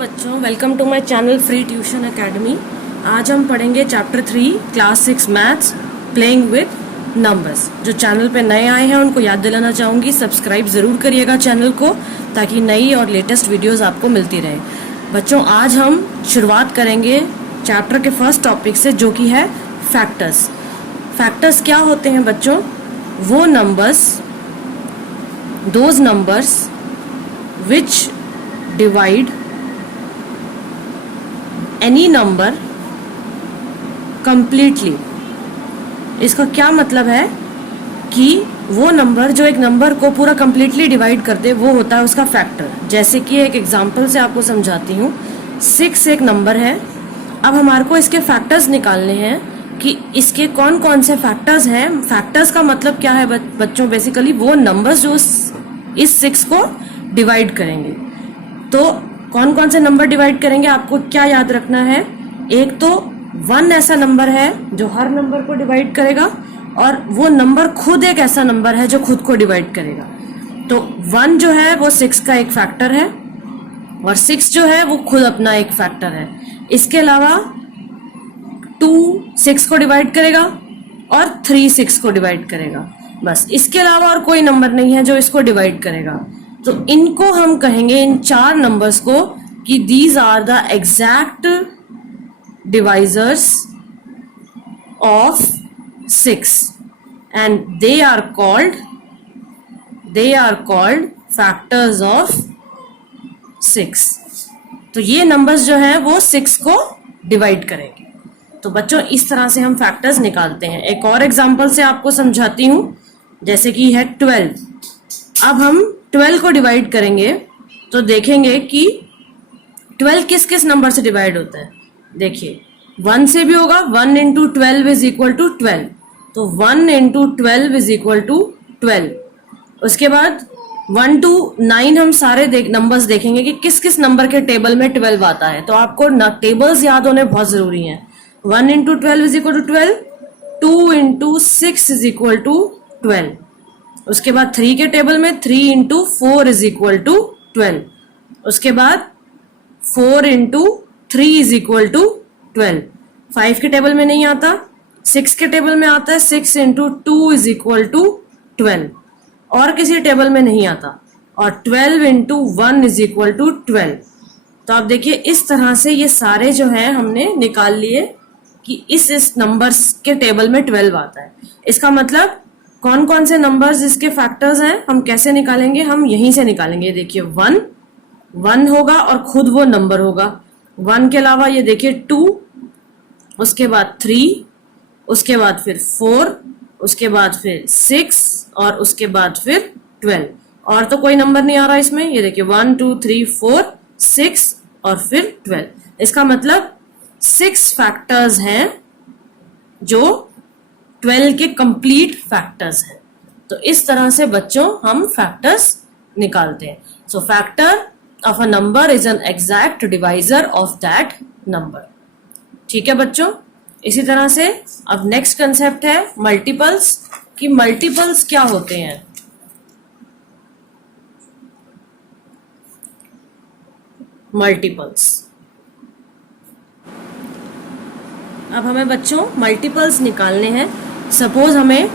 बच्चों, welcome to my channel free tuition academy. आज हम पढ़ेंगे chapter 3 class 6 maths playing with numbers. जो चैनल पे नए आए हैं उनको याद दिलाना चाहूँगी, सब्सक्राइब ज़रूर करिएगा चैनल को ताकि नई और लेटेस्ट वीडियोस आपको मिलती रहे। बच्चों, आज हम शुरुआत करेंगे चैप्टर के फर्स्ट टॉपिक से, जो कि है फैक्टर्स। फैक्टर्स क्या होते हैं बच्चों? वो numbers, those numbers which divide any number completely. इसका क्या मतलब है कि वो नंबर जो एक नंबर को पूरा कंप्लीटली डिवाइड कर दे, वो होता है उसका फैक्टर। जैसे कि एक एग्जांपल से आपको समझाती हूँ। 6 एक नंबर है। अब हमारे को इसके फैक्टर्स निकालने हैं कि इसके कौन कौन से फैक्टर्स हैं। फैक्टर्स का मतलब क्या है बच्चों? बेसिकली वो नंबर्स जो इस 6 को डिवाइड करेंगे। तो कौन कौन से नंबर डिवाइड करेंगे, आपको क्या याद रखना है? एक तो 1 ऐसा नंबर है जो हर नंबर को डिवाइड करेगा, और वो नंबर खुद एक ऐसा नंबर है जो खुद को डिवाइड करेगा। तो 1 जो है वो 6 का एक फैक्टर है, और 6 जो है वो खुद अपना एक फैक्टर है। इसके अलावा 2 6 को डिवाइड करेगा और 3 6 को डिवाइड करेगा। बस, इसके अलावा और कोई नंबर नहीं है जो इसको डिवाइड करेगा। तो इनको हम कहेंगे, इन 4 नंबर्स को, कि these are the exact divisors of 6 and they are called factors of 6। तो ये नंबर्स जो हैं वो 6 को डिवाइड करेंगे। तो बच्चों, इस तरह से हम फैक्टर्स निकालते हैं। एक और एग्जांपल से आपको समझाती हूँ, जैसे कि है 12। अब हम 12 को डिवाइड करेंगे तो देखेंगे कि 12 किस किस नंबर से डिवाइड होता है। देखिए, 1 से भी होगा। 1 इंटू 12 इज इक्वल टू 12। तो 1 इंटू 12 इज इक्वल टू 12। उसके बाद 1 to 9 हम सारे नंबर्स देखेंगे कि किस किस नंबर के टेबल में 12 आता है। तो आपको टेबल्स याद होने बहुत जरूरी हैं। 1 into 12 is equal to 12। 2 into 6 is equal to 12। उसके बाद 3 के टेबल में 3 इंटू 4 इज इक्वल टू 12। उसके बाद 4 इंटू 3 इज इक्वल टू 12। 5 के टेबल में नहीं आता, 6 के टेबल में आता है। 6 इंटू 2 इज इक्वल टू 12। और किसी टेबल में नहीं आता। और 12 इंटू 1 इज इक्वल टू 12। तो आप देखिए, इस तरह से ये सारे जो हैं हमने निकाल लिए कि इस नंबर्स के टेबल में 12 आता है। इसका मतलब कौन कौन से नंबर्स इसके फैक्टर्स हैं हम कैसे निकालेंगे? हम यहीं से निकालेंगे। देखिए, 1 होगा और खुद वो नंबर होगा। 1 के अलावा ये देखिए 2, उसके बाद 3, उसके बाद फिर 4, उसके बाद फिर 6, और उसके बाद फिर 12। और तो कोई नंबर नहीं आ रहा इसमें। ये देखिए 1 2 3 4 6 और फिर 12। इसका मतलब 6 फैक्टर्स हैं जो 12 के कंप्लीट फैक्टर्स हैं। तो इस तरह से बच्चों हम फैक्टर्स निकालते हैं। So factor of a number is an exact divisor of that number. ठीक है बच्चों? इसी तरह से अब नेक्स्ट कंसेप्ट है मल्टीपल्स। कि मल्टीपल्स क्या होते हैं? मल्टीपल्स, अब हमें बच्चों मल्टीपल्स निकालने हैं। सपोज हमें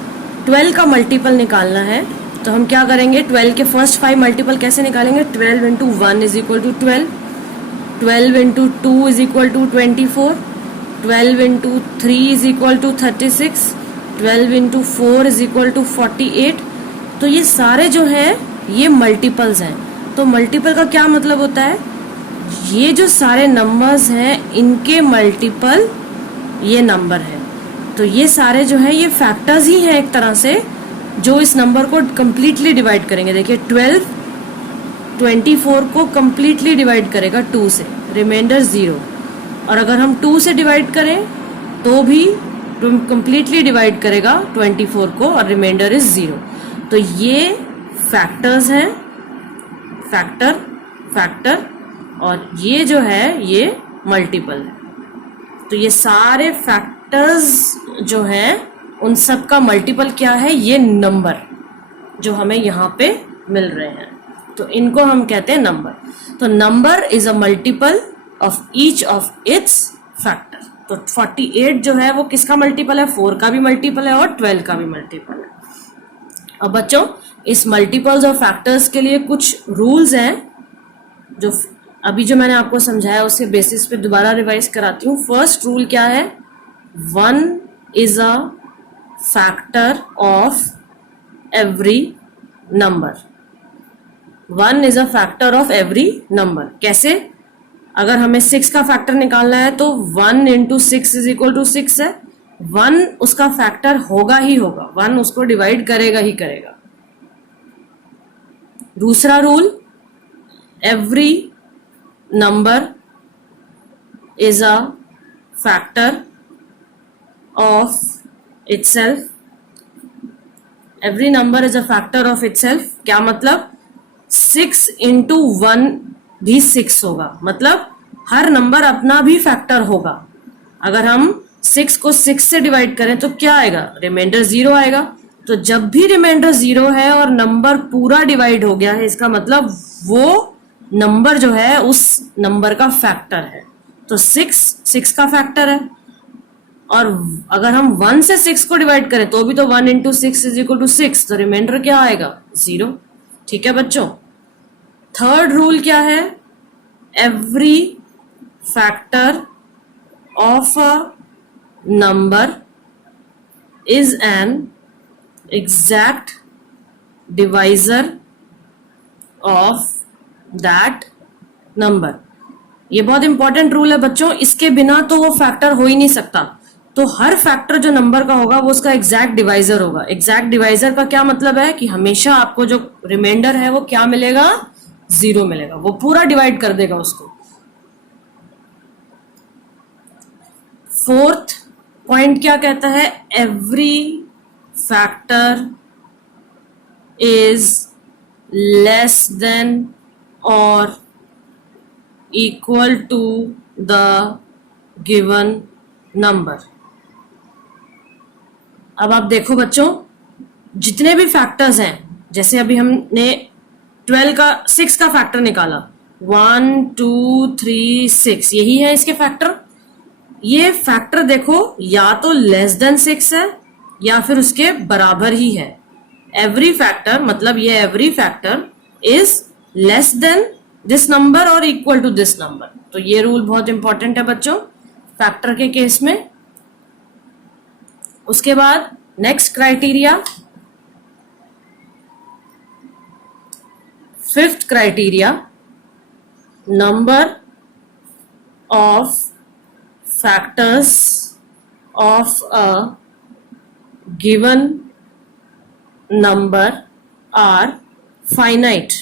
12 का मल्टीपल निकालना है, तो हम क्या करेंगे? 12 के फर्स्ट 5 मल्टीपल कैसे निकालेंगे? 12 into 1 is equal to 12। 12 into 2 is equal to 24। 12 into 3 is equal to 36। 12 into 4 is equal to 48। तो ये सारे जो हैं ये मल्टीपल्स हैं। तो मल्टीपल का क्या मतलब होता है? ये जो सारे नंबर्स हैं इनके मल्टीपल ये नंबर है। तो ये सारे जो है ये फैक्टर्स ही हैं एक तरह से, जो इस नंबर को कंप्लीटली डिवाइड करेंगे। देखिए 12 24 को कंप्लीटली डिवाइड करेगा 2 से, रिमाइंडर 0। और अगर हम 2 से डिवाइड करें तो भी कंप्लीटली डिवाइड करेगा 24 को, और रिमाइंडर इज 0। तो ये फैक्टर्स हैं, फैक्टर, और ये जो है ये मल्टीपल है। तो ये सारे फैक्टर्स जो हैं उन सब का मल्टीपल क्या है? ये नंबर जो हमें यहाँ पे मिल रहे हैं। तो इनको हम कहते हैं नंबर। तो number is a multiple of each of its factor. तो 48 जो है वो किसका मल्टीपल है? 4 का भी मल्टीपल है और 12 का भी मल्टीपल है। अब बच्चों इस मल्टीपल्स और फैक्टर्स के लिए कुछ रूल्स हैं जो अभी जो मैंने आपको समझाया उसके बेसिस पे दोबारा रिवाइज कराती हूँ। फर्स्ट रूल क्या है? 1 is a factor of every number. 1 is a factor of every number. कैसे? अगर हमें 6 का फैक्टर निकालना है तो 1 इंटू 6 इज इक्वल टू 6 है। 1 उसका फैक्टर होगा ही होगा, 1 उसको डिवाइड करेगा ही करेगा। दूसरा rule, every number is a factor of itself. Every number is a factor of itself. क्या मतलब? 6 इंटू 1 भी 6 होगा, मतलब हर नंबर अपना भी फैक्टर होगा। अगर हम 6 को 6 से डिवाइड करें तो क्या आएगा? रिमाइंडर 0 आएगा। तो जब भी रिमाइंडर 0 है और नंबर पूरा डिवाइड हो गया है, इसका मतलब वो नंबर जो है उस नंबर का फैक्टर है। तो 6 का फैक्टर है। और अगर हम 1 से 6 को डिवाइड करें तो भी तो 1 इंटू 6 इज इक्वल टू 6, तो रिमाइंडर क्या आएगा? 0। ठीक है बच्चों। थर्ड रूल क्या है? Every factor of a number is an exact divisor of that number. ये बहुत इंपॉर्टेंट रूल है बच्चों, इसके बिना तो वो फैक्टर हो ही नहीं सकता। तो हर फैक्टर जो नंबर का होगा वो उसका एग्जैक्ट डिवाइजर होगा। एग्जैक्ट डिवाइजर का क्या मतलब है कि हमेशा आपको जो रिमाइंडर है वो क्या मिलेगा? 0 मिलेगा। वो पूरा डिवाइड कर देगा उसको। फोर्थ पॉइंट क्या कहता है? Every factor is less than और equal to the given number. अब आप देखो बच्चों, जितने भी फैक्टर्स हैं, जैसे अभी हमने 6 का फैक्टर निकाला, 1 2 3 6, यही है इसके फैक्टर। ये फैक्टर देखो या तो लेस देन 6 है या फिर उसके बराबर ही है। एवरी फैक्टर मतलब ये every factor is less then this number और इक्वल टू दिस नंबर। तो ये रूल बहुत इंपॉर्टेंट है बच्चों फैक्टर के केस में। उसके बाद next criteria, fifth criteria, number of factors of a given number are finite.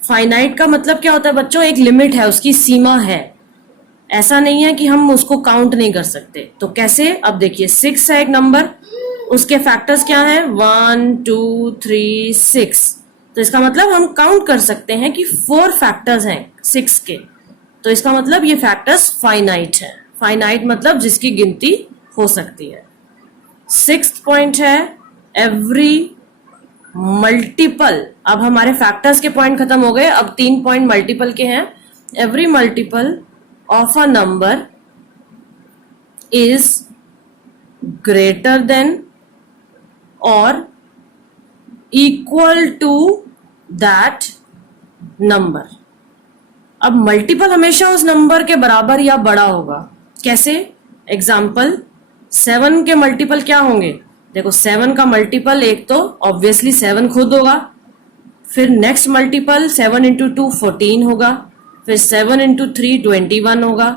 Finite का मतलब क्या होता है बच्चों? एक लिमिट है, उसकी सीमा है। ऐसा नहीं है कि हम उसको काउंट नहीं कर सकते। तो कैसे? अब देखिए 6 है एक नंबर, उसके फैक्टर्स क्या है? 1 2 3 6। तो इसका मतलब हम काउंट कर सकते हैं कि 4 फैक्टर्स हैं 6 के। तो इसका मतलब ये फैक्टर्स फाइनाइट है। फाइनाइट मतलब जिसकी गिनती हो सकती है। सिक्स्थ पॉइंट है एवरी मल्टीपल। अब हमारे फैक्टर्स के पॉइंट खत्म हो गए, अब 3 पॉइंट मल्टीपल के हैं। Every multiple of a number is greater than और इक्वल टू दैट नंबर। अब मल्टीपल हमेशा उस नंबर के बराबर या बड़ा होगा। कैसे? एग्जाम्पल 7 के मल्टीपल क्या होंगे? देखो 7 का मल्टीपल एक तो ऑब्वियसली 7 खुद होगा, फिर नेक्स्ट मल्टीपल 7 इंटू 2 14 होगा, फिर 7 इंटू 3 21 होगा,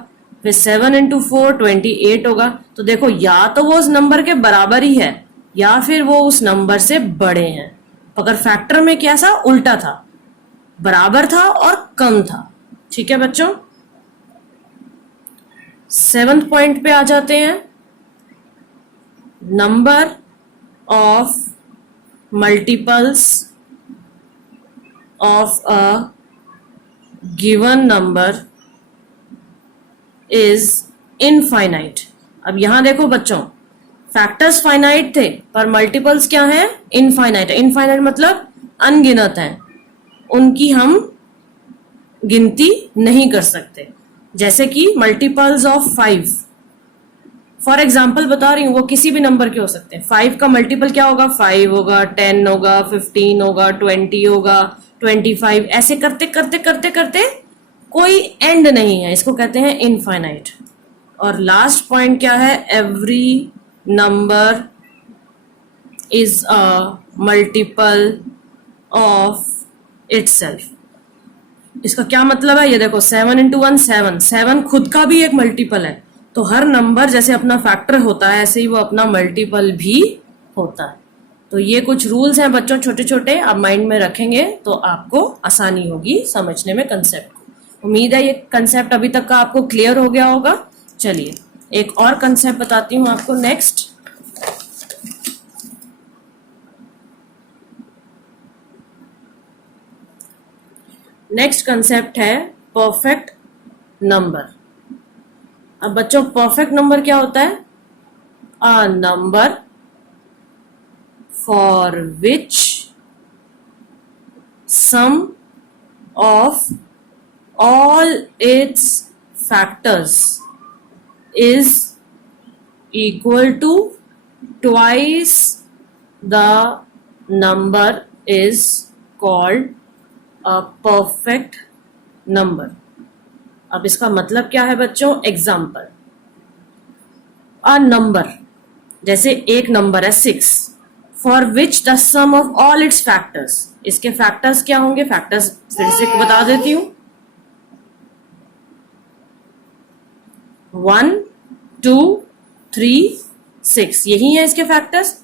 फिर 7 इंटू 4 28 होगा। तो देखो या तो वो उस नंबर के बराबर ही है या फिर वो उस नंबर से बड़े हैं। अगर फैक्टर में कैसा उल्टा था, बराबर था और कम था। ठीक है बच्चों। 7th पॉइंट पे आ जाते हैं। Number of multiples of a given number is infinite. अब यहां देखो बच्चों, फैक्टर्स फाइनाइट थे पर मल्टीपल्स क्या हैं? इनफाइनाइट। इनफाइनाइट मतलब अनगिनत हैं। उनकी हम गिनती नहीं कर सकते। जैसे कि मल्टीपल्स ऑफ 5, फॉर एग्जाम्पल बता रही हूं, वो किसी भी नंबर के हो सकते हैं। 5 का मल्टीपल क्या होगा? 5 होगा, 10 होगा, 15 होगा, 20 होगा, 25, ऐसे करते करते करते करते कोई एंड नहीं है, इसको कहते हैं इनफाइनाइट। और लास्ट पॉइंट क्या है? Every number is a multiple of itself. इसका क्या मतलब है? ये देखो, 7 इंटू 1 7, 7 खुद का भी एक मल्टीपल है। तो हर नंबर जैसे अपना फैक्टर होता है, ऐसे ही वो अपना मल्टीपल भी होता है। तो ये कुछ रूल्स हैं बच्चों, छोटे छोटे, आप माइंड में रखेंगे तो आपको आसानी होगी समझने में कंसेप्ट को। उम्मीद है ये कंसेप्ट अभी तक का आपको क्लियर हो गया होगा। चलिए एक और कंसेप्ट बताती हूँ आपको नेक्स्ट। नेक्स्ट कंसेप्ट है परफेक्ट नंबर। अब बच्चों परफेक्ट नंबर क्या होता है? A number for which sum of all its factors is equal to twice the number is called a perfect number। अब इसका मतलब क्या है बच्चों? एग्जाम्पल, अ नंबर, जैसे एक नंबर है 6, for which the sum of all its factors, इसके फैक्टर्स क्या होंगे? फैक्टर्स फिर से बता देती हूं, 1 2 3 6, यही है इसके फैक्टर्स।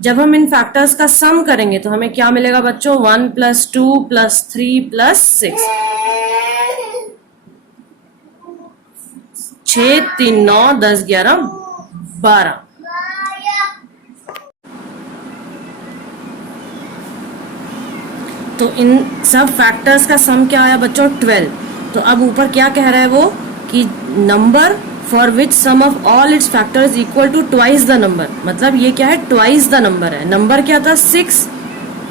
जब हम इन फैक्टर्स का सम करेंगे तो हमें क्या मिलेगा बच्चों? 1 + 2 + 3 + 6, 6 3 9 10 11 12। तो इन सब फैक्टर्स का सम क्या आया बच्चों? 12। तो अब ऊपर क्या कह रहा है वो कि number for which sum of all its factor is equal to twice the number. मतलब ये क्या है? ट्वाइस द नंबर है। नंबर क्या था? 6,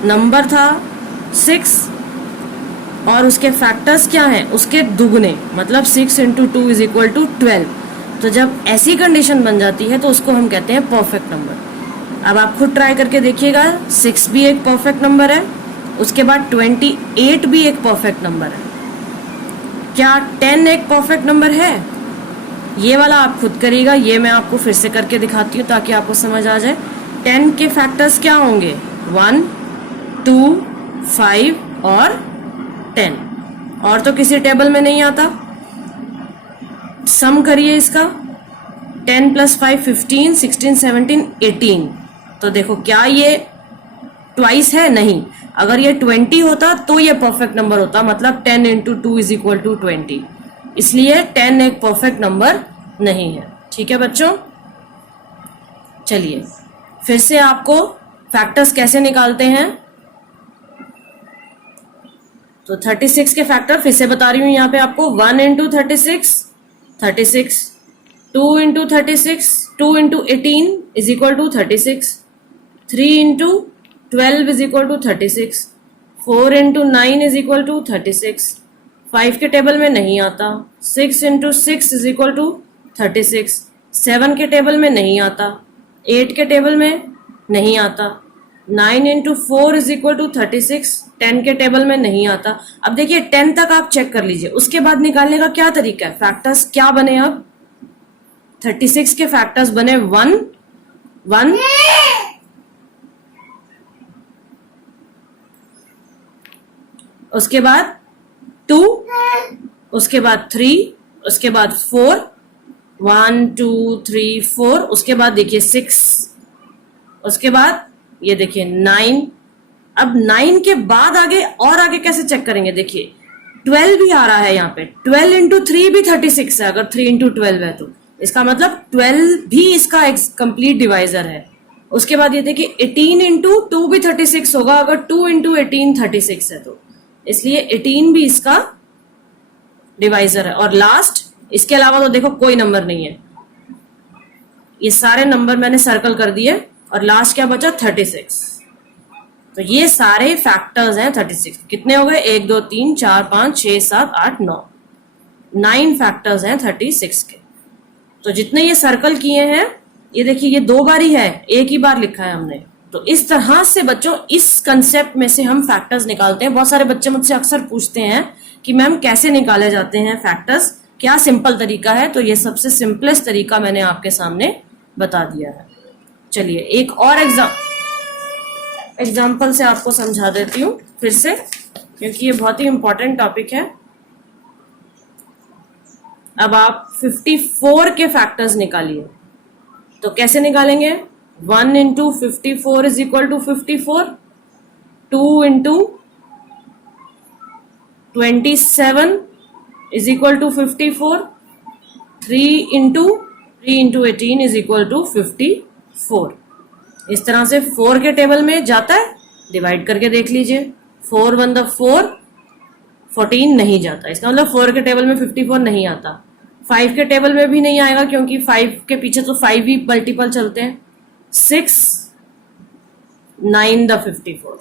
नंबर था 6 और उसके फैक्टर्स क्या हैं? उसके दुगने, मतलब 6 × 2 = 12। तो जब ऐसी कंडीशन बन जाती है तो उसको हम कहते हैं परफेक्ट नंबर। अब आप खुद ट्राई करके देखिएगा, 6 भी एक परफेक्ट नंबर है, उसके बाद 28 भी एक परफेक्ट नंबर है। क्या 10 एक परफेक्ट नंबर है? ये वाला आप खुद करिएगा, ये मैं आपको फिर से करके दिखाती हूँ ताकि आपको समझ आ जाए। 10 के फैक्टर्स क्या होंगे? 1 2 5 और 10, और तो किसी टेबल में नहीं आता। सम करिए इसका, 10 + 5 15 16 17 18। तो देखो क्या ये ट्वाइस है? नहीं। अगर ये 20 होता तो ये परफेक्ट नंबर होता, मतलब 10 × 2 = 20। इसलिए 10 एक परफेक्ट नंबर नहीं है। ठीक है बच्चों, चलिए फिर से आपको फैक्टर्स कैसे निकालते हैं। तो 36 के फैक्टर फिर से बता रही हूं यहाँ पे आपको। 1 × 36 36, 2 × 36 2 × 18 = 36, 3 × 12 = 36, 4 × 9 = 36, 5 के टेबल में नहीं आता। 6 × 6 = 36, 7 के टेबल में नहीं आता, 8 के टेबल में नहीं आता, 9 × 4 = 36, 10 के टेबल में नहीं आता। अब देखिए 10 तक आप चेक कर लीजिए, उसके बाद निकालने का क्या तरीका है? फैक्टर्स क्या बने? अब 36 के फैक्टर्स बने 1 1, उसके बाद 2, उसके बाद 3, उसके बाद 4, 1 2 3 4, उसके बाद देखिए 6, उसके बाद ये देखिए 9। अब 9 के बाद आगे और आगे कैसे चेक करेंगे? देखिए 12 भी आ रहा है यहाँ पे, 12 × 3 भी 36 है। अगर 3 × 12 है तो इसका मतलब 12 भी इसका एक कंप्लीट डिवाइजर है। उसके बाद ये देखिए 18 × 2 भी 36 होगा, अगर 2 × 18 36 है तो, इसलिए 18 भी इसका डिवाइजर है। और लास्ट इसके अलावा तो देखो कोई नंबर नहीं है। ये सारे नंबर मैंने सर्कल कर दिए और लास्ट क्या बचा? 36। तो ये सारे फैक्टर्स हैं 36। कितने हो गए? 1 2 3 4 5 6 7 8 9, 9 फैक्टर्स हैं 36 के। तो जितने ये सर्कल किए हैं, ये देखिए ये 2 बार ही है, एक ही बार लिखा है हमने। तो इस तरह से बच्चों इस कंसेप्ट में से हम फैक्टर्स निकालते हैं। बहुत सारे बच्चे मुझसे अक्सर पूछते हैं कि मैम कैसे निकाले जाते हैं फैक्टर्स, क्या सिंपल तरीका है? तो ये सबसे सिंपलेस्ट तरीका मैंने आपके सामने बता दिया है। चलिए एक और एग्जाम्पल से आपको समझा देती हूँ फिर से, क्योंकि ये बहुत ही इंपॉर्टेंट टॉपिक है। अब आप 54 के फैक्टर्स निकालिए। तो कैसे निकालेंगे? 1 into 54 is equal to 54, 2 into 27 is equal to 54, 3 into 18 is equal to 54। इस तरह से 4 के टेबल में जाता है, डिवाइड करके देख लीजिए। 4 1 4, 14 नहीं जाता, इसका मतलब 4 के टेबल में 54 नहीं आता। 5 के टेबल में भी नहीं आएगा, क्योंकि 5 के पीछे तो 5 ही मल्टीपल चलते हैं। 6 9 द 54,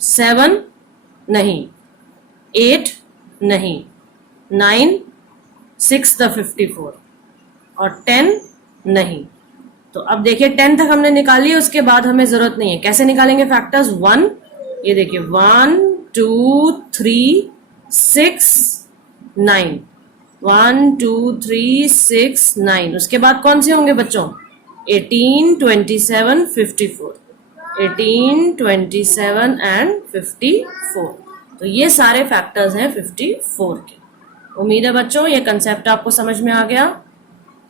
7 नहीं, 8 नहीं, 9 6 द 54 और 10 नहीं। तो अब देखिए 10 तक हमने निकाली, उसके बाद हमें जरूरत नहीं है। कैसे निकालेंगे फैक्टर्स? 1, ये देखिए 1 2 3 6 9, 1 2 3 6 9। उसके बाद कौन से होंगे बच्चों? 18 27 54, 18 27 एंड 54। तो ये सारे फैक्टर्स हैं 54 के। उम्मीद है बच्चों ये कंसेप्ट आपको समझ में आ गया।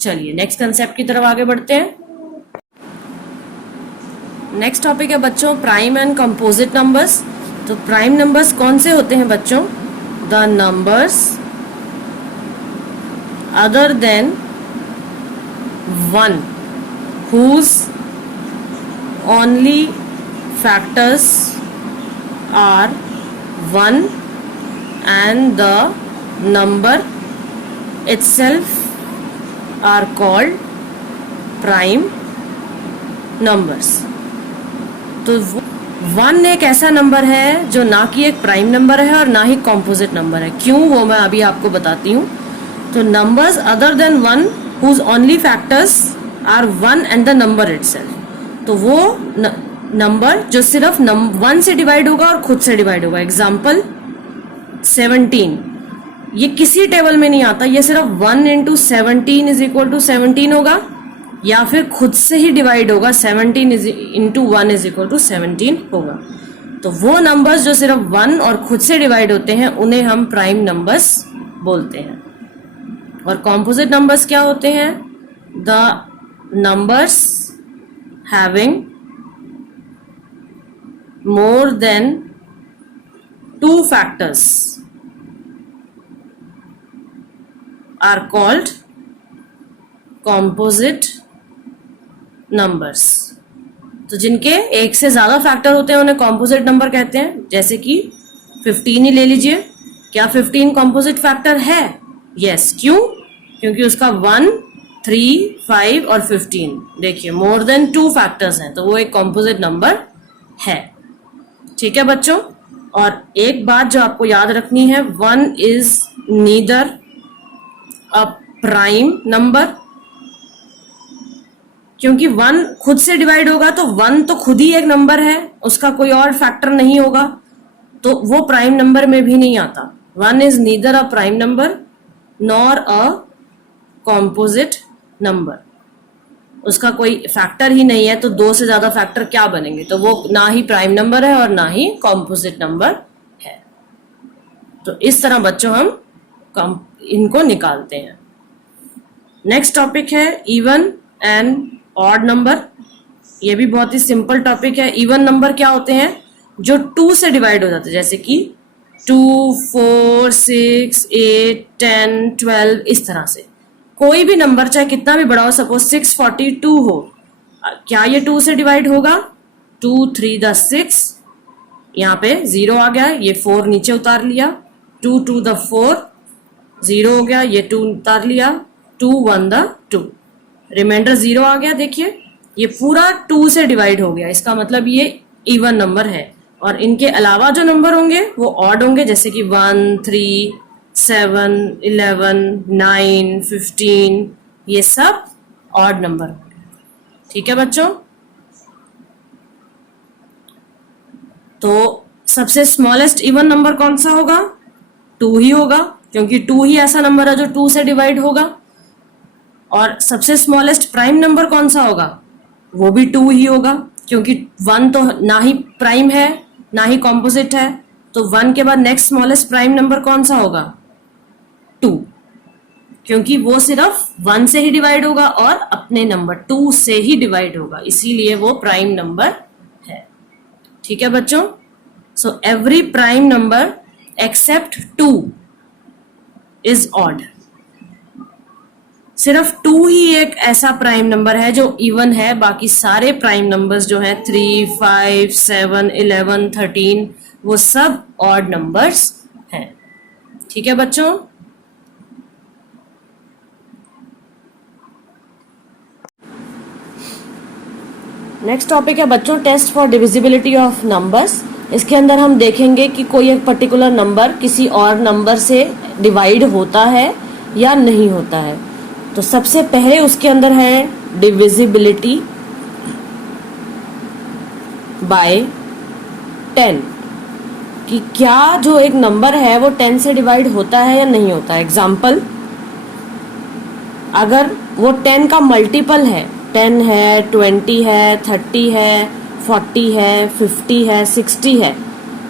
चलिए नेक्स्ट कंसेप्ट की तरफ आगे बढ़ते हैं। नेक्स्ट टॉपिक है बच्चों प्राइम एंड कंपोजिट नंबर्स। तो प्राइम नंबर्स कौन से होते हैं बच्चों? The numbers other than 1 whose only factors are 1 and the number itself are called prime numbers। तो 1 एक ऐसा नंबर है जो ना कि एक प्राइम नंबर है और ना ही कॉम्पोजिट नंबर है। क्यों, वो मैं अभी आपको बताती हूँ। तो numbers other than 1 whose only factors are 1 and the number itself, तो वो नंबर जो सिर्फ 1 से डिवाइड होगा और खुद से डिवाइड होगा। एग्जाम्पल 17, ये किसी टेबल में नहीं आता, ये सिर्फ 1 इंटू 17 इज इक्वल टू 17 होगा, या फिर खुद से ही डिवाइड होगा 17 इंटू 1 इज इक्वल टू 17 होगा। तो वो नंबर्स जो सिर्फ 1 और खुद से डिवाइड होते हैं उन्हें हम प्राइम नंबर्स बोलते हैं। और कॉम्पोजिट नंबर्स क्या होते हैं? The numbers having more than 2 factors are called composite numbers. तो जिनके एक से ज्यादा फैक्टर होते हैं उन्हें कॉम्पोजिट नंबर कहते हैं। जैसे कि 15 ही ले लीजिए। क्या 15 कॉम्पोजिट फैक्टर है? यस। क्यों? क्योंकि उसका 1 3 5 और 15 देखिए मोर देन 2 फैक्टर्स हैं, तो वो एक कॉम्पोजिट नंबर है। ठीक है बच्चों। और एक बात जो आपको याद रखनी है, 1 is neither a prime number, क्योंकि 1 खुद से डिवाइड होगा तो 1 तो खुद ही एक नंबर है, उसका कोई और फैक्टर नहीं होगा, तो वो प्राइम नंबर में भी नहीं आता। 1 is neither a prime number nor a composite number. उसका कोई फैक्टर ही नहीं है, तो 2 से ज्यादा फैक्टर क्या बनेंगे? तो वो ना ही प्राइम नंबर है और ना ही कॉम्पोजिट नंबर है। तो इस तरह बच्चों हम इनको निकालते हैं। नेक्स्ट टॉपिक है इवन एंड ऑड नंबर। ये भी बहुत ही सिंपल टॉपिक है। इवन नंबर क्या होते हैं? जो 2 से डिवाइड हो जाते हैं, जैसे कि 2 4 6 8 10 12, इस तरह से कोई भी नंबर चाहे कितना भी बड़ा हो, सपोज 642 हो, क्या ये 2 से डिवाइड होगा? 2 3 द 6, यहाँ पे 0 आ गया, ये 4 नीचे उतार लिया। 2 2 द 4, 0 हो गया, ये 2 उतार लिया। 2 1 द 2, रिमाइंडर 0 आ गया। देखिए ये पूरा 2 से डिवाइड हो गया, इसका मतलब ये इवन नंबर है, और इनके अलावा जो नंबर होंगे वो ऑड होंगे, जैसे कि 1, 3, 7, 11, 9, 15, ये सब ऑड नंबर होंगे। ठीक है बच्चों, तो सबसे स्मॉलेस्ट इवन नंबर कौन सा होगा? 2 ही होगा, क्योंकि 2 ही ऐसा नंबर है जो 2 से डिवाइड होगा। और सबसे स्मॉलेस्ट प्राइम नंबर कौन सा होगा? वो भी 2 ही होगा, क्योंकि 1 तो ना ही प्राइम है ना ही कॉम्पोजिट है, तो 1 के बाद नेक्स्ट स्मॉलेस्ट प्राइम नंबर कौन सा होगा? 2, क्योंकि वो सिर्फ 1 से ही डिवाइड होगा और अपने नंबर 2 से ही डिवाइड होगा, इसीलिए वो प्राइम नंबर है। ठीक है बच्चों, so every prime number except 2 is odd. सिर्फ 2 ही एक ऐसा प्राइम नंबर है जो इवन है, बाकी सारे प्राइम नंबर्स जो हैं 3, 5, 7, 11, 13 वो सब ऑड नंबर्स हैं। ठीक है बच्चों, नेक्स्ट टॉपिक है बच्चों test for divisibility of numbers. इसके अंदर हम देखेंगे कि कोई एक पर्टिकुलर नंबर किसी और नंबर से डिवाइड होता है या नहीं होता है। तो सबसे पहले उसके अंदर है डिविजिबिलिटी बाय 10, कि क्या जो एक नंबर है वो 10 से डिवाइड होता है या नहीं होता है। एग्जाम्पल, अगर वो 10 का मल्टीपल है, 10 है, 20 है, 30 है, 40 है, 50 है, 60 है,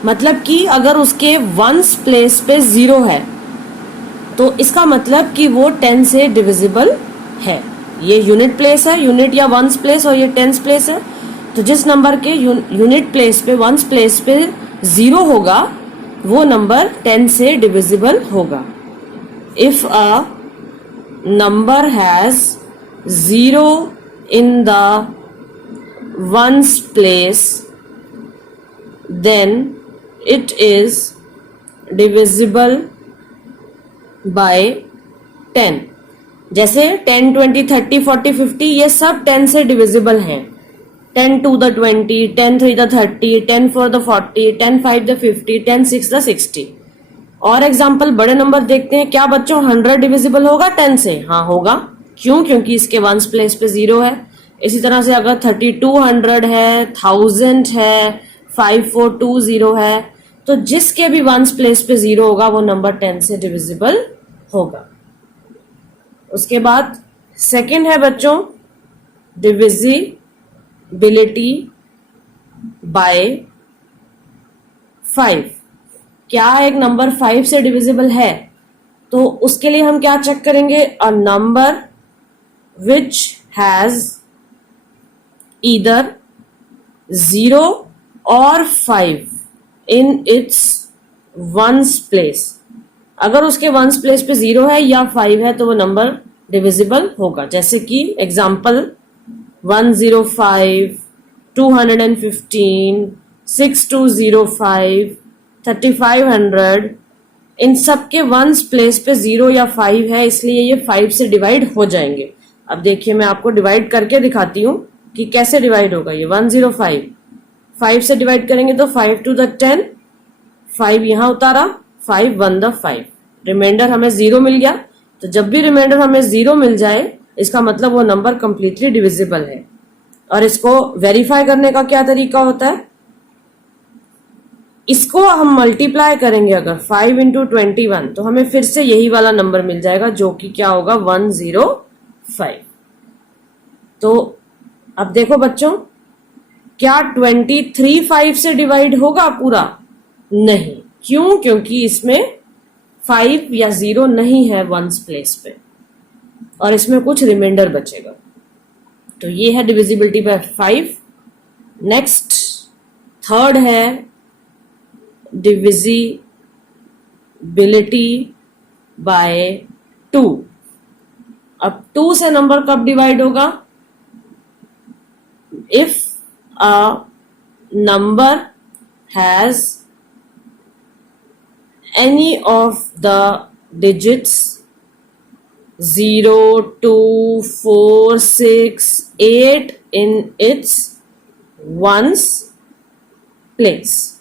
मतलब कि अगर उसके वंस प्लेस पे 0 है तो इसका मतलब कि वो 10 से डिविजिबल है। ये यूनिट प्लेस है, यूनिट या वंस प्लेस, और ये टेंस प्लेस है। तो जिस नंबर के यूनिट प्लेस पे, वंस प्लेस पे 0 होगा वो नंबर 10 से डिविजिबल होगा। If a number has 0 in the ones place, then it is divisible by 10। जैसे 10, 20, 30, 40, 50 ये सब 10 से डिविजिबल हैं। 10 2 the 20, 10 3 the 30, 10 4 the 40, 10 5 the 50, 10 6 the 60। और एग्जाम्पल बड़े नंबर देखते हैं। क्या बच्चों 100 डिविजिबल होगा 10 से? हाँ होगा। क्यों? क्योंकि इसके वंस प्लेस पे 0 है। इसी तरह से अगर 3200 है, 1000 है, 5420 है, तो जिसके भी वंस प्लेस पे 0 होगा वो नंबर 10 से डिविजिबल होगा। उसके बाद सेकंड है बच्चों डिविजिबिलिटी बाय 5। क्या एक नंबर 5 से डिविजिबल है? तो उसके लिए हम क्या चेक करेंगे? A number which has either 0 और 5 इन इट्स वंस प्लेस। अगर उसके वंस प्लेस पे 0 है या 5 है तो वो नंबर डिविजिबल होगा। जैसे कि एग्जाम्पल 105, 215, 6205, 3500, इन सब के वंस प्लेस पे 0 या 5 है, इसलिए ये 5 से डिवाइड हो जाएंगे। अब देखिए मैं आपको डिवाइड करके दिखाती हूँ कि कैसे डिवाइड होगा। ये 105 5 से डिवाइड करेंगे तो 5 to the 10, 5 यहां उतारा, 5 1 the 5, रिमाइंडर हमें 0 मिल गया। तो जब भी रिमाइंडर हमें 0 मिल जाए इसका मतलब वो नंबर कंप्लीटली डिविजिबल है। और इसको वेरीफाई करने का क्या तरीका होता है? इसको हम मल्टीप्लाई करेंगे अगर 5 into 21 तो हमें फिर से यही वाला नंबर मिल जाएगा जो कि क्या होगा 105। तो अब देखो बच्चों, क्या 23 5 से डिवाइड होगा पूरा? नहीं। क्यों? क्योंकि इसमें 5 या 0 नहीं है वंस प्लेस पे और इसमें कुछ रिमाइंडर बचेगा। तो ये है डिविजिबिलिटी बाय 5। नेक्स्ट थर्ड है डिविजिबिलिटी बाय 2। अब 2 से नंबर कब डिवाइड होगा? If a number has any of the digits 0, 2, 4, 6, 8 in its ones place.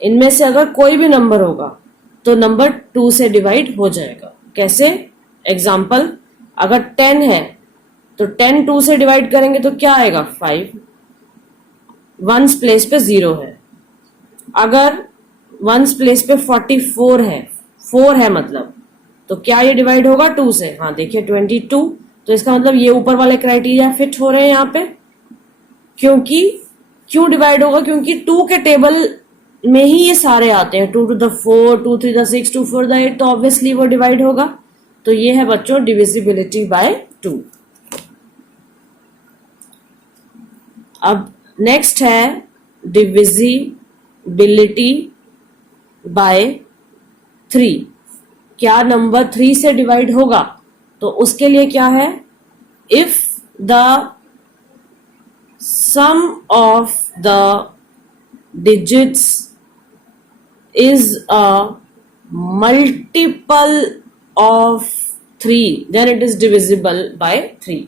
इनमें से अगर कोई भी नंबर होगा तो नंबर 2 से डिवाइड हो जाएगा। कैसे? एग्जाम्पल, अगर 10 है तो 10 2 से डिवाइड करेंगे तो क्या आएगा? 5। वंस प्लेस पे 0 है। अगर वंस प्लेस पे 44 है, 4 है मतलब, तो क्या ये डिवाइड होगा 2 से? हाँ देखिए 22। तो इसका मतलब ये ऊपर वाले क्राइटेरिया फिट हो रहे हैं यहाँ पे। क्यों डिवाइड होगा? क्योंकि 2 के टेबल में ही ये सारे आते हैं, 2 to the 4, 2 3 the 6, 2 4 the 8, तो ऑब्वियसली वो डिवाइड होगा। तो ये है बच्चों डिविजिबिलिटी बाय 2। अब नेक्स्ट है डिविजिबिलिटी बाय 3। क्या नंबर 3 से डिवाइड होगा? तो उसके लिए क्या है? If the sum of the digits is a multiple of 3 then it is divisible by 3।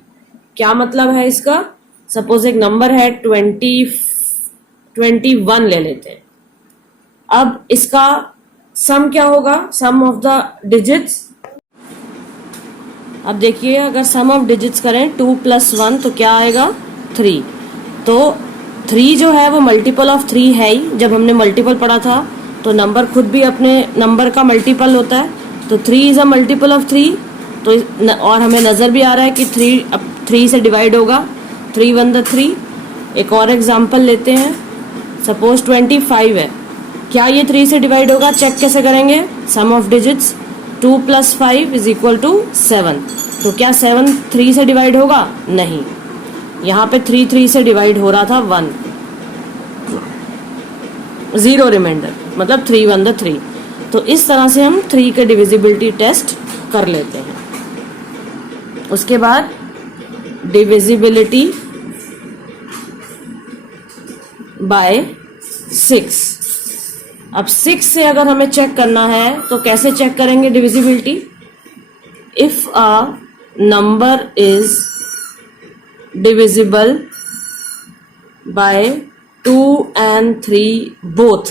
क्या मतलब है इसका? सपोज एक नंबर है 21 ले लेते हैं। अब इसका सम क्या होगा? सम ऑफ द डिजिट्स। अब देखिए अगर सम ऑफ डिजिट्स करें 2 + 1 तो क्या आएगा? 3। तो 3 जो है वो मल्टीपल ऑफ 3 है ही। जब हमने मल्टीपल पढ़ा था तो नंबर खुद भी अपने नंबर का मल्टीपल होता है। तो 3 इज अ मल्टीपल ऑफ 3। तो और हमें नजर भी आ रहा है कि 3 से डिवाइड होगा। 3 1 the 3। एक और एग्जांपल लेते हैं। सपोज 25 है, क्या ये 3 से डिवाइड होगा? चेक कैसे करेंगे? सम ऑफ डिजिट्स 2 + 5 = 7। तो क्या 7 3 से डिवाइड होगा? नहीं। यहाँ पे 3 से डिवाइड हो रहा था 1, 0 रिमाइंडर, मतलब 3 1 the 3। तो इस तरह से हम 3 के डिविजिबिलिटी टेस्ट कर लेते हैं। उसके बाद डिविजिबिलिटी बाय 6। अब 6 से अगर हमें चेक करना है तो कैसे चेक करेंगे divisibility? If a number is divisible by 2 and 3 both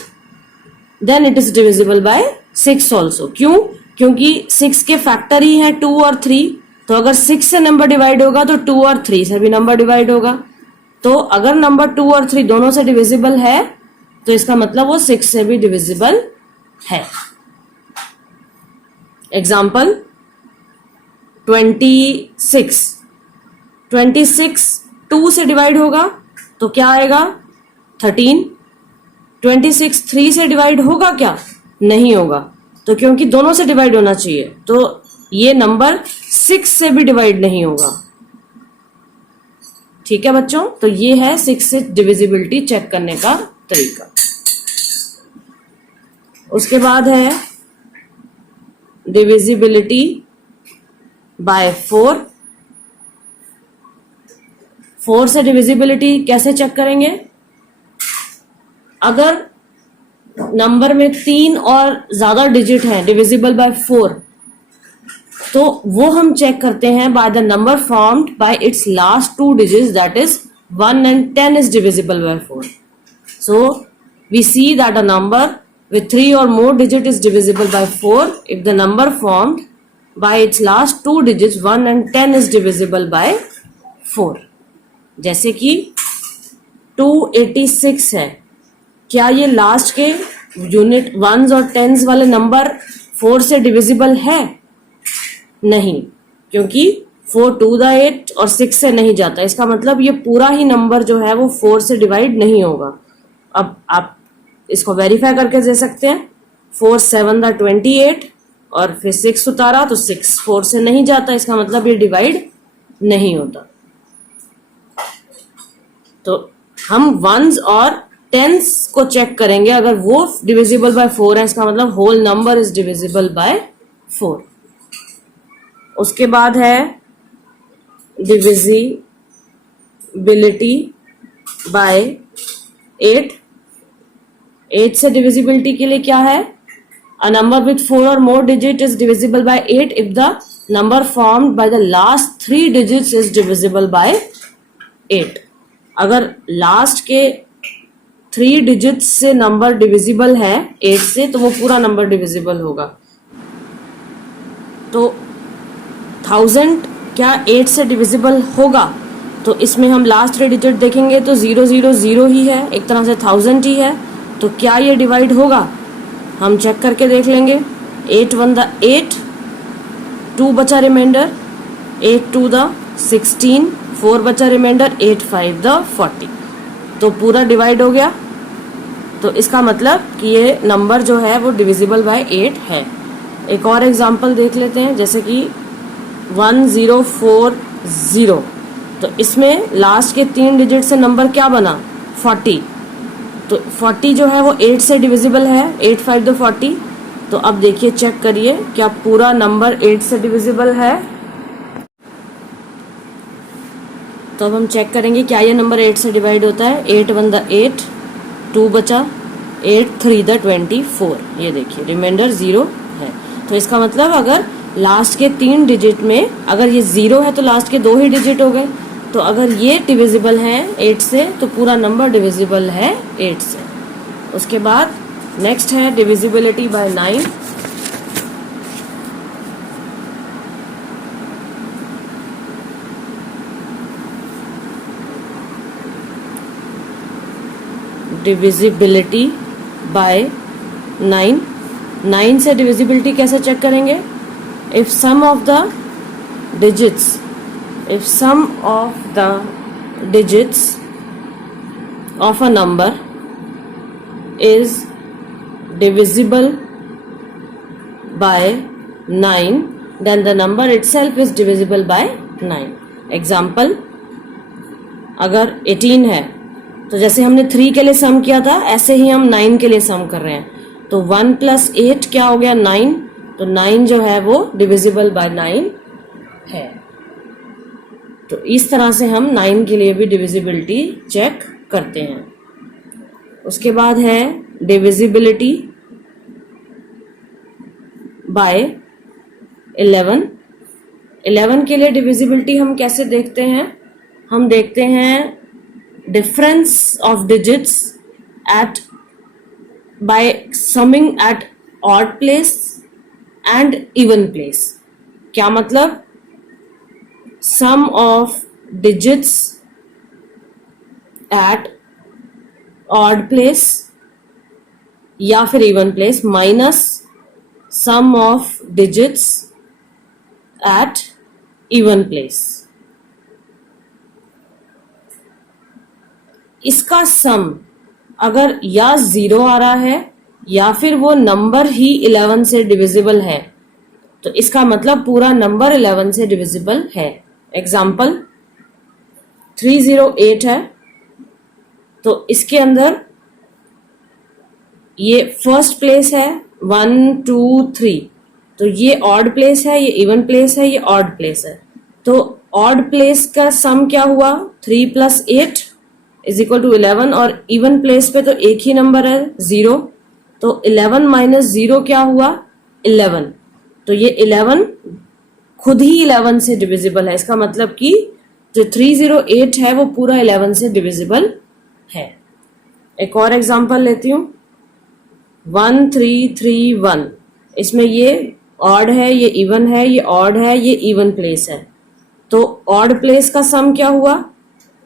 then it is divisible by 6 also. क्यों? क्योंकि 6 के फैक्टर ही है 2 और 3। तो अगर 6 से नंबर डिवाइड होगा तो 2 और 3 से भी नंबर डिवाइड होगा। तो अगर नंबर 2 और 3 दोनों से डिविजिबल है तो इसका मतलब वो 6 से भी डिविजिबल है। एग्जाम्पल 26 2 से डिवाइड होगा तो क्या आएगा? 13। 26 3 से डिवाइड होगा क्या? नहीं होगा। तो क्योंकि दोनों से डिवाइड होना चाहिए तो ये नंबर 6 से भी डिवाइड नहीं होगा। ठीक है बच्चों, तो ये है 6 से डिविजिबिलिटी चेक करने का तरीका। उसके बाद है डिविजिबिलिटी बाय 4। 4 से डिविजिबिलिटी कैसे चेक करेंगे? अगर नंबर में 3 और ज्यादा डिजिट है डिविजिबल बाय 4 तो वो हम चेक करते हैं by the number formed bye it's last 2 digits, that is 1 and 10 is divisible by 4. So we see that a number with 3 or more digit is divisible by 4 if the number formed by its last 2 digits 1 and 10 is divisible by 4. जैसे कि 286 है, क्या ये last के unit 1s और 10s वाले number 4 से divisible है? नहीं, क्योंकि 4 2 the 8 और 6 से नहीं जाता। इसका मतलब ये पूरा ही नंबर जो है वो 4 से डिवाइड नहीं होगा। अब आप इसको वेरीफाई करके दे सकते हैं। 4 7 the 28 और फिर 6 उतारा तो 6 4 से नहीं जाता। इसका मतलब ये डिवाइड नहीं होता। तो हम 1s और 10s को चेक करेंगे। अगर वो डिविजिबल बाय 4 है इसका मतलब whole number is divisible by 4। उसके बाद है डिविजिबिलिटी बाय 8। 8 से डिविजिबिलिटी के लिए क्या है? अ नंबर विथ 4 और more digit is divisible by 8 if the number formed by the last 3 digits is divisible by 8। अगर लास्ट के 3 डिजिट्स से नंबर डिविजिबल है 8 से, तो वो पूरा नंबर डिविजिबल होगा। तो 1000 क्या 8 से डिविजिबल होगा? तो इसमें हम लास्ट 3 डिजिट देखेंगे तो 000 ही है, एक तरह से 1000 ही है। तो क्या ये डिवाइड होगा? हम चेक करके देख लेंगे। 8 1 द 8, 2 बचा रिमाइंडर, 8 2 द 16, 4 बचा रिमाइंडर, 8 5 द 40। तो पूरा डिवाइड हो गया। तो इसका मतलब कि ये नंबर जो है वो डिविजिबल बाय 8 है। एक और एग्जांपल देख लेते हैं, जैसे कि 1040। तो इसमें लास्ट के 3 डिजिट से नंबर क्या बना? 40। तो 40 जो है वो 8 से डिविजिबल है, 8 5 द 40। तो अब देखिए, चेक करिए क्या पूरा नंबर 8 से डिविजिबल है। तो अब हम चेक करेंगे क्या ये नंबर 8 से डिवाइड होता है। 8 1 द 8, 2 बचा, 8 3 द 24। ये देखिए रिमाइंडर 0 है। तो इसका मतलब अगर लास्ट के 3 डिजिट में अगर ये 0 है तो लास्ट के 2 ही डिजिट हो गए। तो अगर ये डिविजिबल है 8 से तो पूरा नंबर डिविजिबल है 8 से। उसके बाद नेक्स्ट है डिविजिबिलिटी बाय 9। Divisibility bye 9। 9 से डिविजिबिलिटी कैसे चेक करेंगे? If sum of the digits of a number is divisible by 9, then the number itself is divisible by 9. Example, अगर 18 है तो जैसे हमने 3 के लिए सम किया था ऐसे ही हम 9 के लिए सम कर रहे हैं। तो 1 + 8 क्या हो गया? 9। तो 9 जो है वो डिविजिबल बाय 9 है। तो इस तरह से हम 9 के लिए भी डिविजिबिलिटी चेक करते हैं। उसके बाद है डिविजिबिलिटी बाय 11। 11 के लिए डिविजिबिलिटी हम कैसे देखते हैं? हम देखते हैं difference of digits at by summing at odd place and even place. क्या मतलब? Sum of digits at odd place या फिर even place minus sum of digits at even place. इसका सम अगर या 0 आ रहा है या फिर वो नंबर ही 11 से डिविजिबल है तो इसका मतलब पूरा नंबर 11 से डिविजिबल है। एग्जाम्पल, 308 है तो इसके अंदर ये फर्स्ट प्लेस है 1 2 3। तो ये ऑड प्लेस है, ये इवन प्लेस है, ये ऑड प्लेस है। तो ऑड प्लेस का सम क्या हुआ? 3 + 8 = 11 और इवन प्लेस पे तो एक ही नंबर है 0। तो 11 - 0 क्या हुआ? 11। तो ये 11 खुद ही 11 से डिविजिबल है। इसका मतलब कि जो 308 है वो पूरा 11 से डिविजिबल है। एक और एग्जांपल लेती हूँ, 1331। इसमें ये ऑड है, ये इवन है, ये ऑड है, ये इवन प्लेस है। तो ऑड प्लेस का सम क्या हुआ?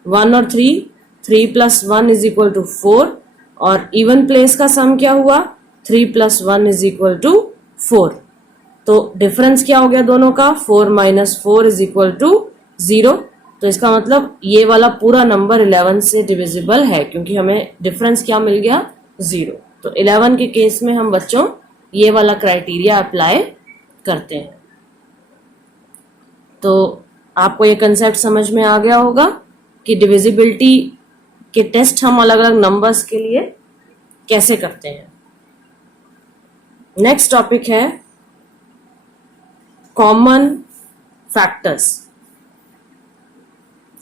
1 और 3, 3 + 1 = 4। और इवन प्लेस का सम क्या हुआ? 3 + 1 = 4। तो डिफरेंस क्या हो गया दोनों का? 4 - 4 = 0। तो इसका मतलब ये वाला पूरा नंबर 11 से डिविजिबल है क्योंकि हमें डिफरेंस क्या मिल गया? 0। तो 11 के केस में हम बच्चों ये वाला क्राइटेरिया अप्लाई करते हैं। तो आपको ये कंसेप्ट समझ में आ गया होगा कि डिविजिबिलिटी के टेस्ट हम अलग अलग नंबर्स के लिए कैसे करते हैं। नेक्स्ट टॉपिक है कॉमन फैक्टर्स।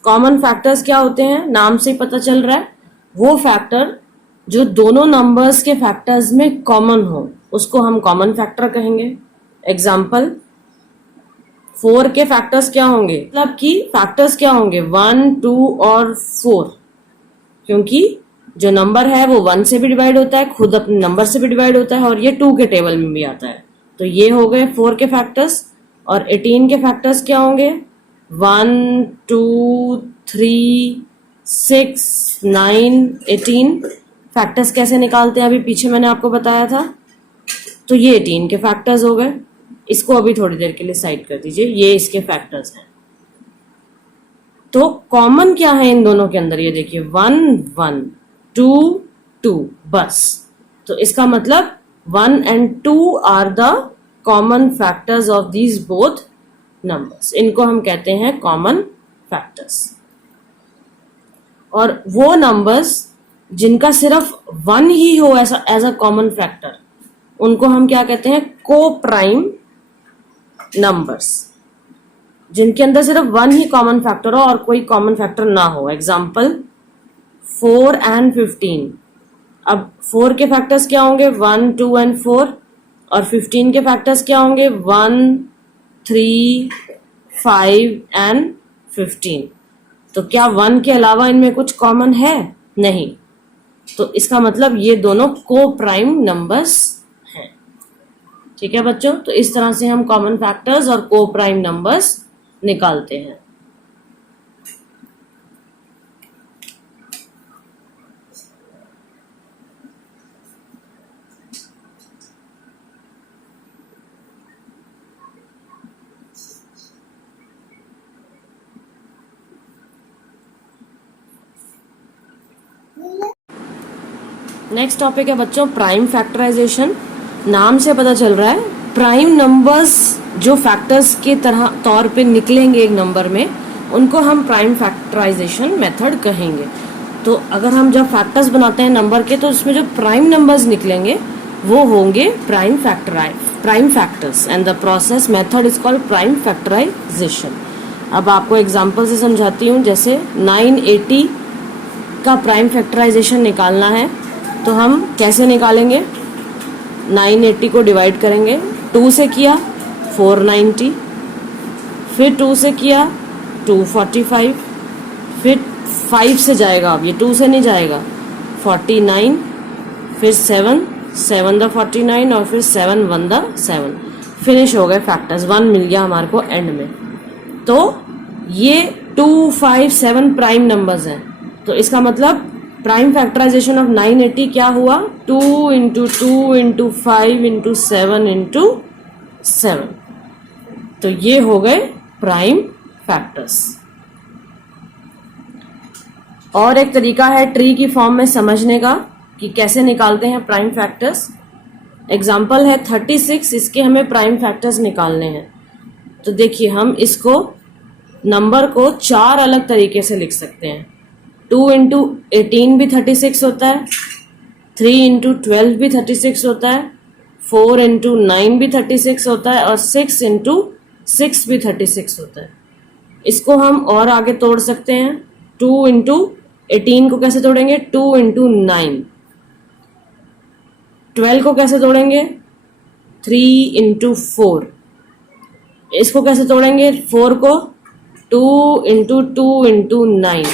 कॉमन फैक्टर्स क्या होते हैं? नाम से ही पता चल रहा है, वो फैक्टर जो दोनों नंबर्स के फैक्टर्स में कॉमन हो उसको हम कॉमन फैक्टर कहेंगे। एग्जाम्पल, 4 के फैक्टर्स क्या होंगे? मतलब कि फैक्टर्स क्या होंगे? 1 2 और 4, क्योंकि जो नंबर है वो 1 से भी डिवाइड होता है, खुद अपने नंबर से भी डिवाइड होता है, और ये 2 के टेबल में भी आता है। तो ये हो गए 4 के फैक्टर्स। और 18 के फैक्टर्स क्या होंगे? 1 2 3 6 9 18। फैक्टर्स कैसे निकालते हैं अभी पीछे मैंने आपको बताया था। तो ये 18 के फैक्टर्स हो गए। इसको अभी थोड़ी देर के लिए साइड कर दीजिए, ये इसके फैक्टर्स हैं। तो कॉमन क्या है इन दोनों के अंदर? ये देखिए 1 1 2 2 बस। तो इसका मतलब 1 and 2 are the common factors of these both numbers. इनको हम कहते हैं कॉमन फैक्टर्स। और वो नंबर्स जिनका सिर्फ 1 ही हो ऐसा एज अ कॉमन फैक्टर, उनको हम क्या कहते हैं? को प्राइम नंबर्स। जिनके अंदर सिर्फ 1 ही कॉमन फैक्टर हो और कोई कॉमन फैक्टर ना हो। Example 4 and 15। अब 4 के फैक्टर्स क्या होंगे? 1 2 and 4। और 15 के फैक्टर्स क्या होंगे? 1 3 5 and 15। तो क्या 1 के अलावा इनमें कुछ कॉमन है? नहीं। तो इसका मतलब ये दोनों को प्राइम नंबर्स हैं। ठीक है बच्चों, तो इस तरह से हम कॉमन फैक्टर्स और को प्राइम नंबर्स निकालते हैं। नेक्स्ट टॉपिक है बच्चों प्राइम फैक्टराइजेशन। नाम से पता चल रहा है प्राइम नंबर्स जो फैक्टर्स के तरह तौर पे निकलेंगे एक नंबर में, उनको हम प्राइम फैक्टराइजेशन मेथड कहेंगे। तो अगर हम जब फैक्टर्स बनाते हैं नंबर के, तो उसमें जो प्राइम नंबर्स निकलेंगे वो होंगे prime factors, and the process method is called prime factorisation. अब आपको एग्जांपल से समझाती हूँ। जैसे 980 का प्राइम फैक्टराइजेशन निकालना है, तो हम कैसे निकालेंगे? 980 को डिवाइड करेंगे। 2 से किया 490, फिर 2 से किया 245, फिर 5 से जाएगा, अब ये 2 से नहीं जाएगा, 49, फिर 7 द 49, और फिर 7 1 द 7। फिनिश हो गए फैक्टर्स, 1 मिल गया हमारे को एंड में। तो ये 2 5 7 प्राइम नंबर्स हैं। तो इसका मतलब प्राइम फैक्टराइजेशन ऑफ 980 क्या हुआ? 2 इंटू 2 इंटू 5 इंटू 7 इंटू 7। तो ये हो गए प्राइम फैक्टर्स। और एक तरीका है ट्री की फॉर्म में समझने का कि कैसे निकालते हैं प्राइम फैक्टर्स। एग्जाम्पल है 36, इसके हमें प्राइम फैक्टर्स निकालने हैं। तो देखिए हम इसको नंबर को 4 अलग तरीके से लिख सकते हैं। 2 इंटू 18 भी 36 होता है, 3 इंटू 12 भी 36 होता है, 4 इंटू 9 भी 36 होता है, और 6 इंटू 6 भी 36 होता है। इसको हम और आगे तोड़ सकते हैं। 2 इंटू 18 को कैसे तोड़ेंगे? 2 इंटू 9। 12 को कैसे तोड़ेंगे? 3 इंटू 4। इसको कैसे तोड़ेंगे? 4 को 2 इंटू 2 इंटू 9।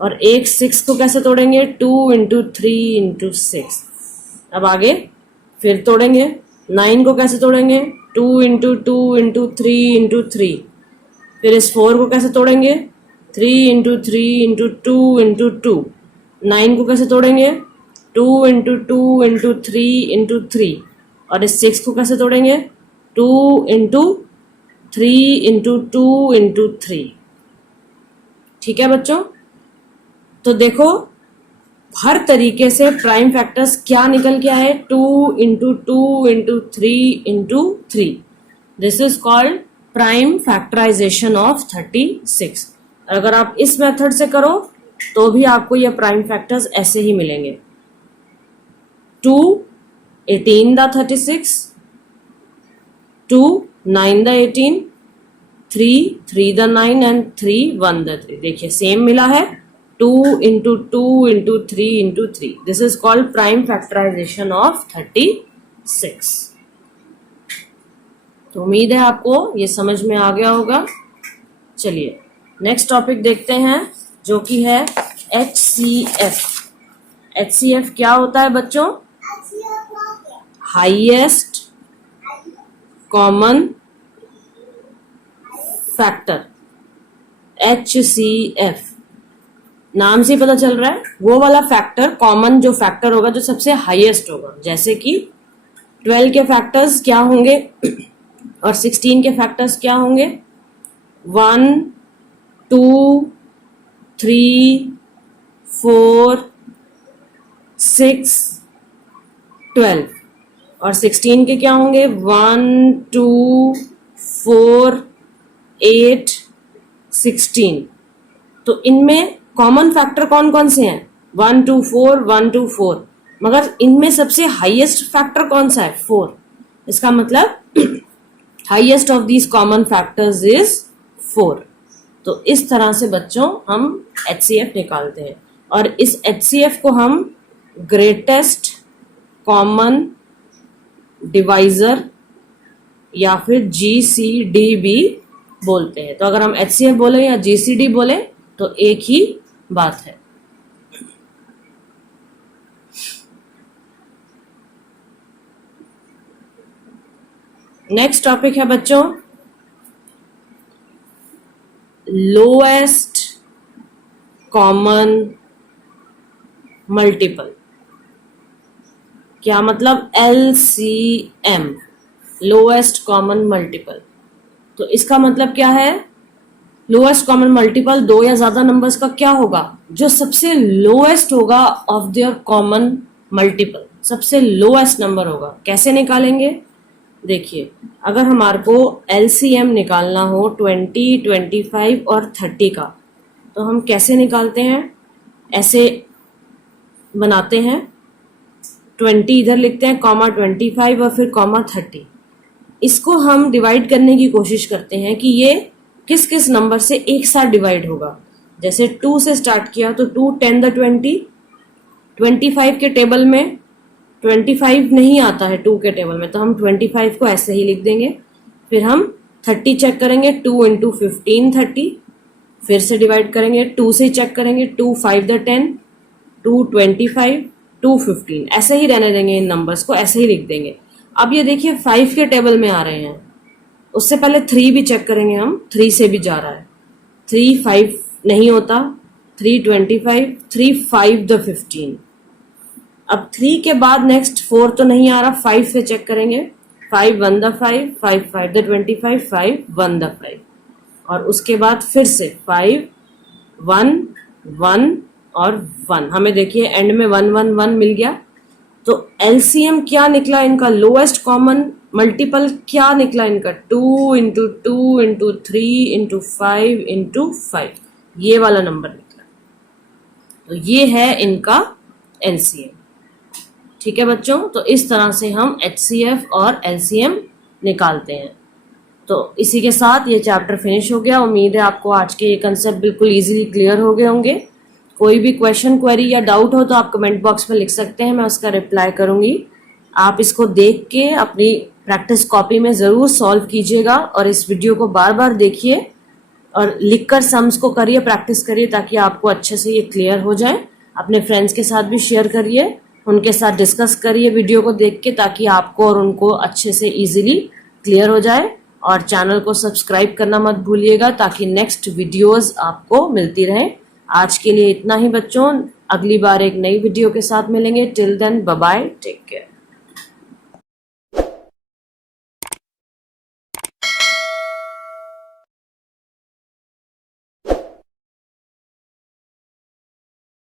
और एक 6 को कैसे तोड़ेंगे? 2 इंटू 3 इंटू 6। अब आगे फिर तोड़ेंगे। 9 को कैसे तोड़ेंगे? 2 इंटू 2 इंटू 3 इंटू 3। फिर इस 4 को कैसे तोड़ेंगे? 3 इंटू 3 इंटू 2 इंटू 2। 9 को कैसे तोड़ेंगे? 2 इंटू 2 इंटू 3 इंटू 3। और इस 6 को कैसे तोड़ेंगे? 2 इंटू 3 इंटू 2 इंटू 3। ठीक है बच्चों, तो देखो हर तरीके से प्राइम फैक्टर्स क्या निकल के आए? 2 into 2 into 3 into 3। This is called prime factorisation of 36। अगर आप इस मेथड से करो तो भी आपको ये प्राइम फैक्टर्स ऐसे ही मिलेंगे। 2 18 the 36, 2 9 the 18, 3 the 9 and 3 1 the 3। देखिए सेम मिला है, 2 into 2 into 3 into 3। This is called prime factorisation of 36। तो उम्मीद है आपको ये समझ में आ गया होगा। चलिए नेक्स्ट टॉपिक देखते हैं, जो कि है HCF। HCF क्या होता है बच्चों? Highest common factor, HCF। नाम से पता चल रहा है वो वाला फैक्टर, कॉमन जो फैक्टर होगा जो सबसे हाईएस्ट होगा। जैसे कि 12 के फैक्टर्स क्या होंगे और 16 के फैक्टर्स क्या होंगे? 1 2 3 4 6 12। और 16 के क्या होंगे? 1 2 4 8 16। तो इनमें कॉमन फैक्टर कौन कौन से हैं? 1 2 4 1 2 4। मगर इनमें सबसे हाईएस्ट फैक्टर कौन सा है? 4। इसका मतलब highest of these common factors is 4। तो इस तरह से बच्चों हम HCF निकालते हैं और इस HCF को हम ग्रेटेस्ट कॉमन डिवाइजर या फिर GCD भी बोलते हैं। तो अगर हम HCF बोले या GCD बोले तो एक ही बात है। नेक्स्ट टॉपिक है बच्चों लोएस्ट कॉमन मल्टीपल। क्या मतलब? LCM, lowest common multiple. तो इसका मतलब क्या है? लोएस्ट कॉमन मल्टीपल दो या ज्यादा नंबर्स का क्या होगा? जो सबसे लोएस्ट होगा ऑफ देयर कॉमन मल्टीपल, सबसे लोएस्ट नंबर होगा। कैसे निकालेंगे? देखिए, अगर हमारे को LCM निकालना हो 20, 25 और 30 का, तो हम कैसे निकालते हैं? ऐसे बनाते हैं, 20 इधर लिखते हैं, कॉमा 25 और फिर कॉमा 30। इसको हम डिवाइड करने की कोशिश करते हैं कि ये किस किस नंबर से एक साथ डिवाइड होगा। जैसे 2 से स्टार्ट किया तो 2 10 द 20। 25 के टेबल में 25 नहीं आता है 2 के टेबल में, तो हम 25 को ऐसे ही लिख देंगे। फिर हम 30 चेक करेंगे, 2 इंटू 15 30। फिर से डिवाइड करेंगे, 2 से चेक करेंगे, 2 5 द 10, 2 25, 2 15। ऐसे ही रहने देंगे, इन नंबर्स को ऐसे ही लिख देंगे। अब ये देखिए 5 के टेबल में आ रहे हैं, उससे पहले 3 भी चेक करेंगे हम, 3 से भी जा रहा है। 3 5 नहीं होता, 3 25, 3 5 द 15। अब 3 के बाद नेक्स्ट 4 तो नहीं आ रहा, 5 से चेक करेंगे, 5 1 द 5, 5 5 द 25, 5 1 द 5। और उसके बाद फिर से 5 1 1 और 1। हमें देखिए एंड में 1 1 1 मिल गया। तो LCM क्या निकला इनका? लोएस्ट कॉमन मल्टीपल क्या निकला इनका? 2 इंटू 2 इंटू 3 इंटू 5 इंटू 5, ये वाला नंबर निकला। तो ये है इनका LCM। ठीक है बच्चों, तो इस तरह से हम HCF और LCM निकालते हैं। तो इसी के साथ ये चैप्टर फिनिश हो गया। उम्मीद है आपको आज के ये कंसेप्ट बिल्कुल इजीली क्लियर हो गए होंगे। कोई भी क्वेश्चन, क्वेरी या डाउट हो तो आप कमेंट बॉक्स में लिख सकते हैं, मैं उसका रिप्लाई करूंगी। आप इसको देख के अपनी प्रैक्टिस कॉपी में ज़रूर सॉल्व कीजिएगा और इस वीडियो को बार बार देखिए और लिखकर सम्स को करिए, प्रैक्टिस करिए, ताकि आपको अच्छे से ये क्लियर हो जाए। अपने फ्रेंड्स के साथ भी शेयर करिए, उनके साथ डिस्कस करिए वीडियो को देख के, ताकि आपको और उनको अच्छे से इजीली क्लियर हो जाए। और चैनल को सब्सक्राइब करना मत भूलिएगा, ताकि नेक्स्ट वीडियोस आपको मिलती रहे। आज के लिए इतना ही बच्चों, अगली बार एक नई वीडियो के साथ मिलेंगे। Till then bye bye, take care.